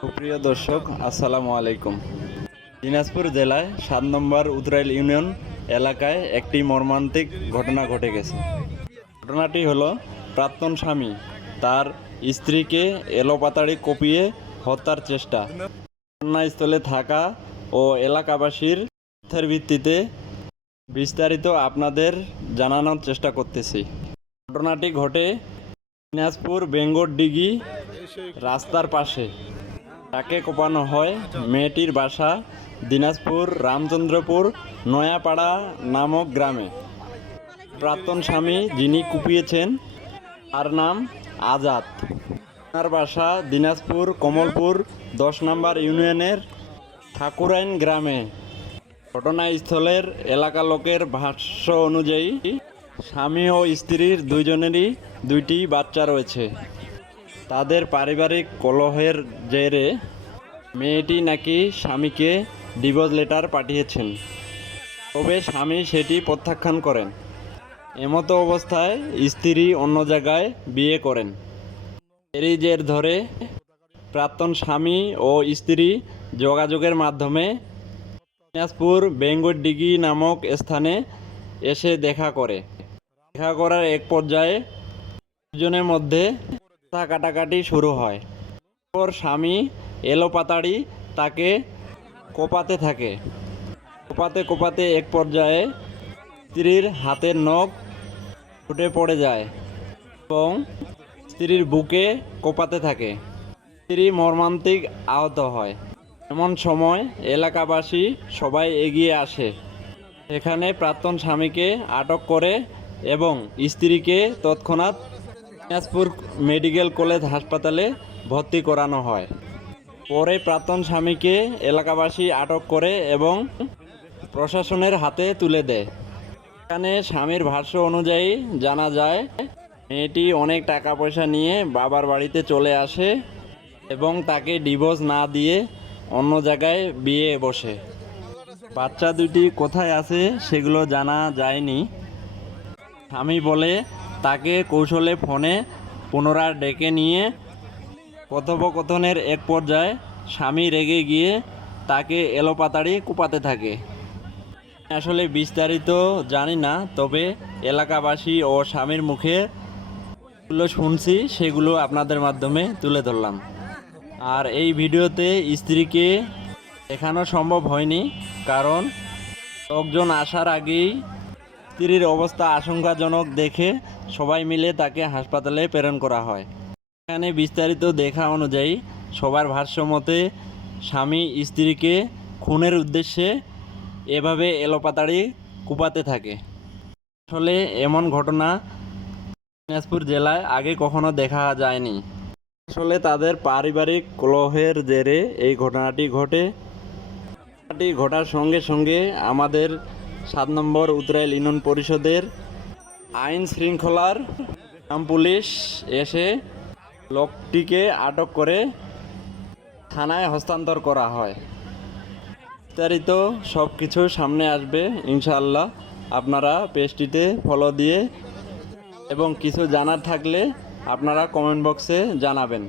সুপ্রিয় দর্শক, আসসালামু আলাইকুম। দিনাজপুর জেলায় ৭ নম্বর উতরাইল ইউনিয়ন এলাকায় একটি মর্মান্তিক ঘটনা ঘটে গেছে। ঘটনাটি হলো প্রাক্তন স্বামী তার স্ত্রীকে এলোপাতাড়ি কুপিয়ে হত্যার চেষ্টা। ঘটনাস্থলে থাকা ও এলাকাবাসীর তথ্যের ভিত্তিতে বিস্তারিত আপনাদের জানানোর চেষ্টা করতেছি। ঘটনাটি ঘটে দিনাজপুর বেঙ্গরডিগি রাস্তার পাশে। তাকে কোপানো হয়। মেয়েটির বাসা দিনাজপুর রামচন্দ্রপুর নয়াপাড়া নামক গ্রামে। প্রাক্তন স্বামী যিনি কুপিয়েছেন তার নাম আজাদ। তার বাসা দিনাজপুর কমলপুর ১০ নম্বর ইউনিয়নের ঠাকুরাইন গ্রামে। ঘটনাস্থলের এলাকা লোকের ভাষ্য অনুযায়ী স্বামী ও স্ত্রীর দুইজনেরই দুইটি বাচ্চা রয়েছে। তাদের পারিবারিক কলহের জেরে মেয়েটি নাকি স্বামীকে ডিভোর্স লেটার পাঠিয়েছেন, তবে স্বামী সেটি প্রত্যাখ্যান করেন। এমতো অবস্থায় স্ত্রী অন্য জায়গায় বিয়ে করেন। এরই জের ধরে প্রাক্তন স্বামী ও স্ত্রী যোগাযোগের মাধ্যমে দিনাজপুর বেঙ্গরডিগি নামক স্থানে এসে দেখা করার এক পর্যায়ে দুজনের মধ্যে কথা কাটাকাটি শুরু হয়। ওর স্বামী এলোপাতাড়ি তাকে কোপাতে থাকে। কোপাতে এক পর্যায়ে স্ত্রীর হাতের নখ ফুটে পড়ে যায় এবং স্ত্রীর বুকে কোপাতে থাকে। স্ত্রী মর্মান্তিক আহত হয়। এমন সময় এলাকাবাসী সবাই এগিয়ে আসে। সেখানে প্রাক্তন স্বামীকে আটক করে এবং স্ত্রীকে তৎক্ষণাৎ দিনাজপুর মেডিকেল কলেজ হাসপাতালে ভর্তি করানো হয়। পরে প্রাক্তন স্বামীকে এলাকাবাসী আটক করে এবং প্রশাসনের হাতে তুলে দেয়। এখানে স্বামীর ভাষ্য অনুযায়ী জানা যায়, মেয়েটি অনেক টাকা পয়সা নিয়ে বাবার বাড়িতে চলে আসে এবং তাকে ডিভোর্স না দিয়ে অন্য জায়গায় বিয়ে বসে। বাচ্চা দুটি কোথায় আছে সেগুলো জানা যায়নি। স্বামী বলে তাকে কৌশলে ফোনে পুনরায় ডেকে নিয়ে কথোপকথনের এক পর্যায়ে স্বামী রেগে গিয়ে তাকে এলোপাতাড়ি কুপাতে থাকে। আসলে বিস্তারিত জানি না, তবে এলাকাবাসী ও স্বামীর মুখে যেগুলো শুনছি সেগুলো আপনাদের মাধ্যমে তুলে ধরলাম। আর এই ভিডিওতে স্ত্রীকে দেখানো সম্ভব হয়নি, কারণ লোকজন আসার আগেই স্ত্রীর অবস্থা আশঙ্কাজনক দেখে সবাই মিলে তাকে হাসপাতালে প্রেরণ করা হয়। এখানে বিস্তারিত দেখা অনুযায়ী সবার ভাষ্য মতে স্বামী স্ত্রীকে খুনের উদ্দেশ্যে এভাবে এলোপাতাড়ি কুপাতে থাকে। আসলে এমন ঘটনা দিনাজপুর জেলায় আগে কখনো দেখা যায়নি। আসলে তাদের পারিবারিক কলহের জেরে এই ঘটনাটি ঘটার সঙ্গে সঙ্গে আমাদের ৭ নম্বর উতরাইল ইউনিয়ন পরিষদের আইন শৃঙ্খলার পুলিশ এসে লোকটিকে আটক করে থানায় হস্তান্তর করা হয়। বিস্তারিত সব কিছু সামনে আসবে ইনশাআল্লাহ। আপনারা পেজটিতে ফলো দিয়ে এবং কিছু জানার থাকলে আপনারা কমেন্ট বক্সে জানাবেন।